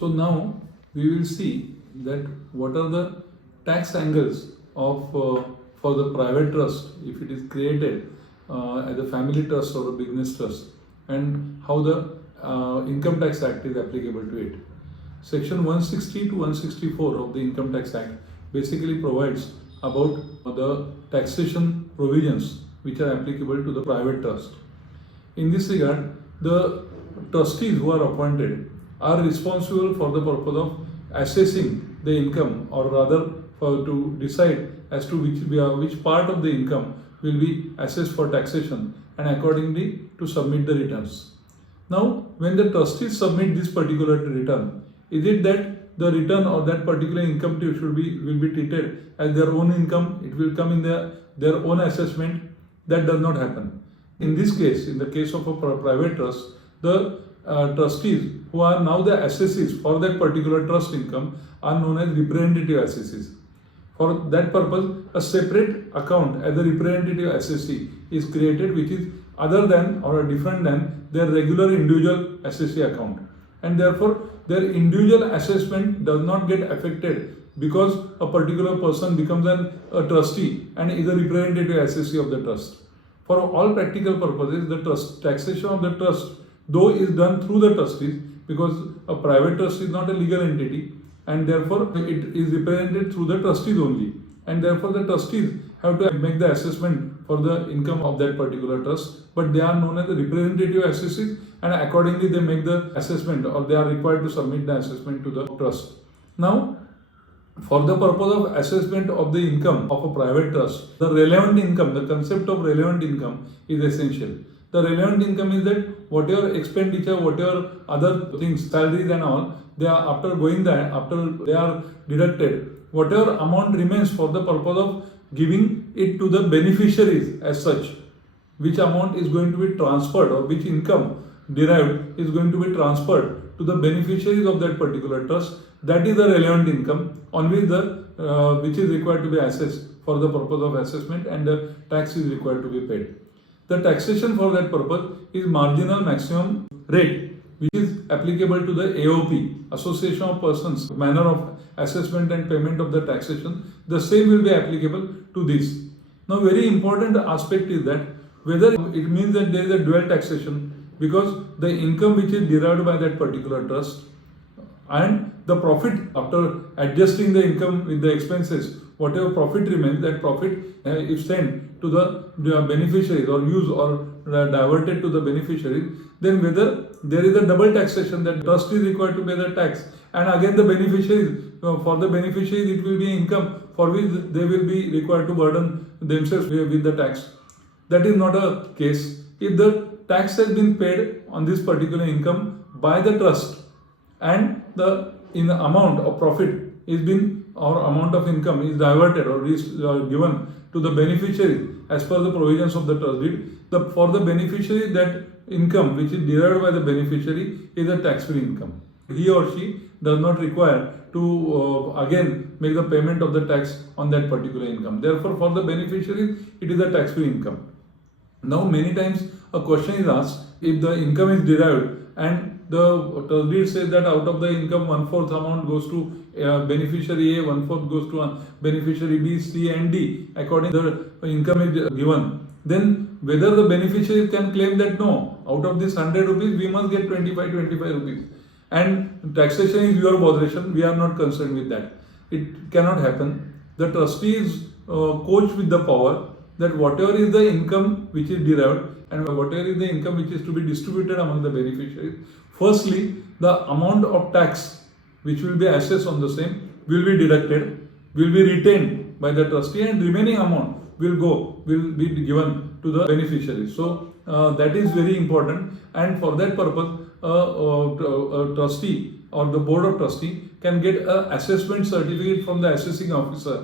So now we will see that what are the tax angles of for the private trust if it is created as a family trust or a business trust, and how the Income Tax Act is applicable to it. Section 160 to 164 of the Income Tax Act basically provides about the taxation provisions which are applicable to the private trust. In this regard, the trustees who are appointed are responsible for the purpose of assessing the income, or rather to decide as to which part of the income will be assessed for taxation, and accordingly to submit the returns. Now, when the trustees submit this particular return, is it that the return or that particular income will be treated as their own income? It will come in their own assessment? That does not happen. In this case, in the case of a private trust, the trustees who are now the assessees for that particular trust income are known as representative assessees. For that purpose, a separate account as a representative assessee is created, which is other than or different than their regular individual assessee account, and therefore their individual assessment does not get affected because a particular person becomes a trustee and is a representative assessee of the trust. For all practical purposes, the taxation of the trust, though, is done through the trustees, because a private trust is not a legal entity, and therefore it is represented through the trustees only, and therefore the trustees have to make the assessment for the income of that particular trust, but they are known as the representative assessees, and accordingly they make the assessment, or they are required to submit the assessment to the trust. Now, for the purpose of assessment of the income of a private trust, the relevant income, the concept of relevant income is essential. The relevant income is that whatever expenditure, whatever other things, salaries and all, they are after they are deducted, whatever amount remains for the purpose of giving it to the beneficiaries as such, which amount is going to be transferred, or which income derived is going to be transferred to the beneficiaries of that particular trust, that is the relevant income on which which is required to be assessed for the purpose of assessment, and the tax is required to be paid. The taxation for that purpose is marginal maximum rate, which is applicable to the AOP, Association of Persons, manner of assessment and payment of the taxation. The same will be applicable to this. Now, very important aspect is that whether it means that there is a dual taxation, because the income which is derived by that particular trust and the profit, after adjusting the income with the expenses, whatever profit remains, that profit if sent to the beneficiaries or used or diverted to the beneficiaries, then whether there is a double taxation, that trust is required to pay the tax, and again the beneficiaries, for the beneficiaries it will be income for which they will be required to burden themselves with the tax. That is not a case. If the tax has been paid on this particular income by the trust, and the amount of profit is been, or amount of income is diverted or is given to the beneficiary as per the provisions of the trust deed, for the beneficiary, that income which is derived by the beneficiary is a tax-free income. He or she does not require to again make the payment of the tax on that particular income. Therefore, for the beneficiaries, it is a tax-free income. Now, many times a question is asked, if the income is derived and the trust deed says that out of the income 1/4 amount goes to beneficiary A, 1/4 goes to beneficiary B, C and D, according to the income is given, then whether the beneficiary can claim that no, out of this 100 rupees we must get 25 rupees, and taxation is your botheration, we are not concerned with that. It cannot happen. The trustee is coached with the power that whatever is the income which is derived and whatever is the income which is to be distributed among the beneficiaries, firstly, the amount of tax which will be assessed on the same will be deducted, will be retained by the trustee, and remaining amount will be given to the beneficiary. So that is very important, and for that purpose, a trustee or the board of trustee can get an assessment certificate from the assessing officer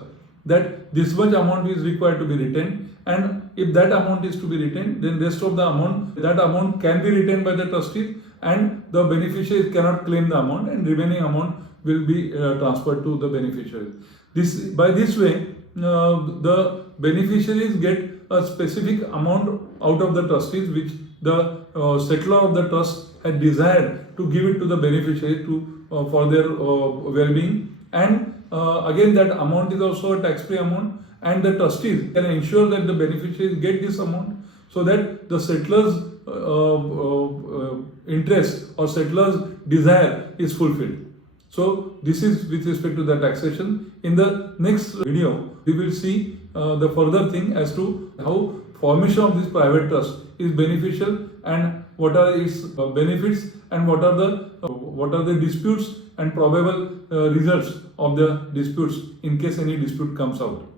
that this much amount is required to be retained, and if that amount is to be retained, then rest of the amount, that amount can be retained by the trustee, and the beneficiary cannot claim the amount, and remaining amount will be transferred to the beneficiary. By this way, the beneficiaries get a specific amount out of the trustees which the settlor of the trust had desired to give it to the beneficiary to for their well-being, and again that amount is also a tax-free amount, and the trustees can ensure that the beneficiaries get this amount so that the settlers interest or settlers desire is fulfilled. So this is with respect to the taxation. In the next video, we will see the further thing as to how formation of this private trust is beneficial and what are its benefits and what are the disputes and probable results of the disputes in case any dispute comes out.